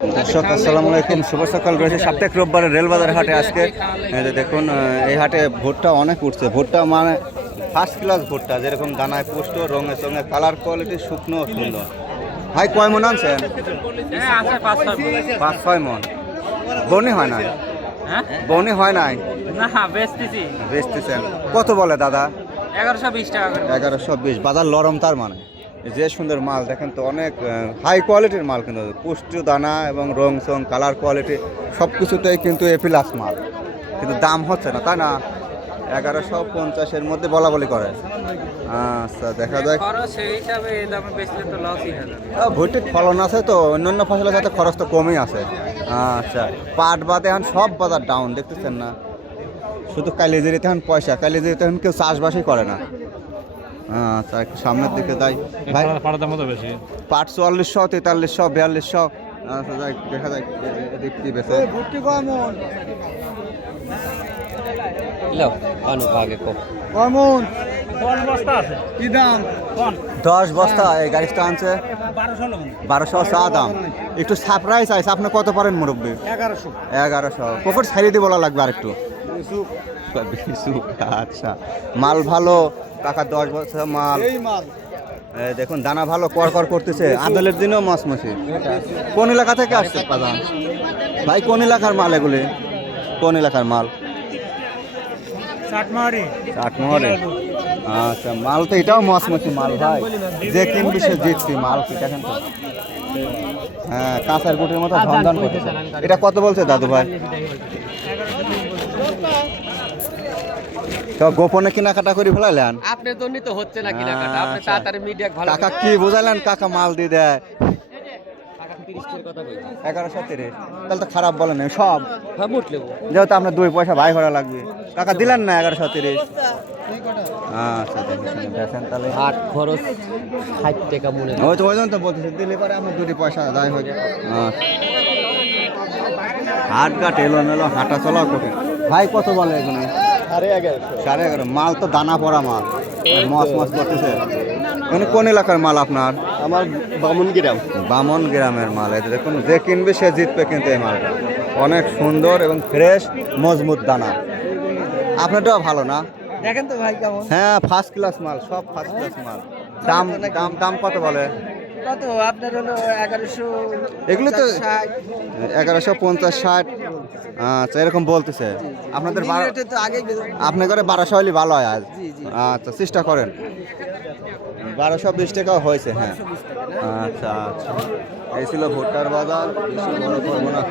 দর্শক আসসালামু আলাইকুম। শুভ সকাল রয়েছে সাপ্তাহিক রোববারের রেলবাজার হাটে আজকে। দেখুন এই হাটে ভুট্টা অনেক উঠছে। ভুট্টা মানে ফার্স্ট ক্লাস ভুট্টা যেরকম দানায় পুষ্ট রঙে সঙ্গে কালার কোয়ালিটি শুকনো সুন্দর। ভাই কয় মন আনছেন? পাঁচ ছয় মন। বনি হয় নাই? হ্যাঁ বনি হয় নাই? না বেচতেছেন। কত বলে দাদা? এগারোশো বিশ টাকা এগারোশো বিশ। বাজার লরম তার মানে? যে সুন্দর মাল দেখেন তো অনেক হাই কোয়ালিটির মাল কিন্তু পুষ্ট দানা এবং রং সং কালার কোয়ালিটি সব কিছুতেই কিন্তু এ প্লাস মাল। কিন্তু দাম হচ্ছে না তাই না? এগারোশো পঞ্চাশের মধ্যে বলা বলি করে। আচ্ছা দেখা যাক। খরচ সেই হিসাবে এই দামে বেচলে তো লসই যাবে আহ, ভুট্টির ফলন আছে তো অন্যান্য ফসলের সাথে খরচ তো কমই আছে। আচ্ছা পাট বাদে এখন সব বাজার ডাউন দেখতেছেন না? শুধু কালিজিরিতে এখন পয়সা কালিজিরিতে এখন কেউ চাষবাসই করে না। আচ্ছা একটু সামনের দিকে তাই ভাই পাড়ার দাম বেশি। পাট চুয়াল্লিশশো তেতাল্লিশশো বিয়াল্লিশশো আচ্ছা যাই দেখা যায় এদিক কি। বেছে লো কানু? দশ বস্তা এই গাড়িটা আনছে। বারোশো চা দাম। একটু সারপ্রাইজ আছে আপনি কত পারেন মুরব্বী? এগারোশো। এগারোশো। পকেট ছাড়িয়ে দিয়ে বলা লাগবে আর একটু আচ্ছা। মাল ভালো টাকা দশ বছর মাল। দেখুন দানা ভালো কর কর করতেছে। আদলের দিনেও মাছ মাছি কোন এলাকা থেকে আসছে বাদাম? ভাই কোন এলাকার মাল এগুলি? কোন এলাকার মাল? চাটমারি আচ্ছা মাল তো এটাও মাছ মাছি মাল ভাই। যে কিনবি সে জিতছি মাল কি দেখেন তো? হ্যাঁ কাঁচার গুটির মতো ঝনঝন করতেছে। এটা কত বলছে দাদু ভাই? তো গোপনে কেনাকাটা করে ফেলাইলেন? আপনার জন্যই তো হচ্ছে না কেনাকাটা আপনি আচ্ছা। তাড়াতাড়ি মিডিয়া ভালো কাকা কি বুঝালেন কাকা মাল দিয়ে দেয়। এগারোশো তিরিশ। তাহলে তো খারাপ বলেন সব। হ্যাঁ যেহেতু আপনার দুই পয়সা ভাই করা লাগবে। দিলেন না এগারোশো তিরিশ? আচ্ছা দেখেন তাহলে। হাট খরচ ষাট টাকা মনে ওই তো ওই জন্য তো বলতেছি দিলে পরে আপনার দুটি পয়সা আদায় হয়ে যাবে। হাট ঘাট এলো মেলো হাঁটা চলাও কঠিন। ভাই কত বলে এখানে সাড়ে এগারো। মাল তো দানা পড়া মাল। মস মস করতেছে। এখানে কোন এলাকার মাল আপনার? আমার বামুন গ্রাম। বামন গ্রামের মাল। এই দেখুন যে কিনবে সে জিতবে কিন্তু এই মালটা। অনেক সুন্দর এবং ফ্রেশ মজবুত দানা। আপনারটাও ভালো না? দেখেন তো ভাই কেমন। হ্যাঁ ফার্স্ট ক্লাস মাল সব ফার্স্ট ক্লাস মাল। দাম দাম দাম কত বলে? কত? আপনার হলো এগারোশো এগুলো তো এগারোশো পঞ্চাশ ষাট। আচ্ছা এরকম বলতেছে। আপনাদের আপনি করে বারোশো হলে ভালো হয় আজ। আচ্ছা চেষ্টা করেন। বারোশো বিশ টাকাও হয়েছে হ্যাঁ। আচ্ছা আচ্ছা। এই ছিল ভুট্টার বাজার। বেশি বড় করব না।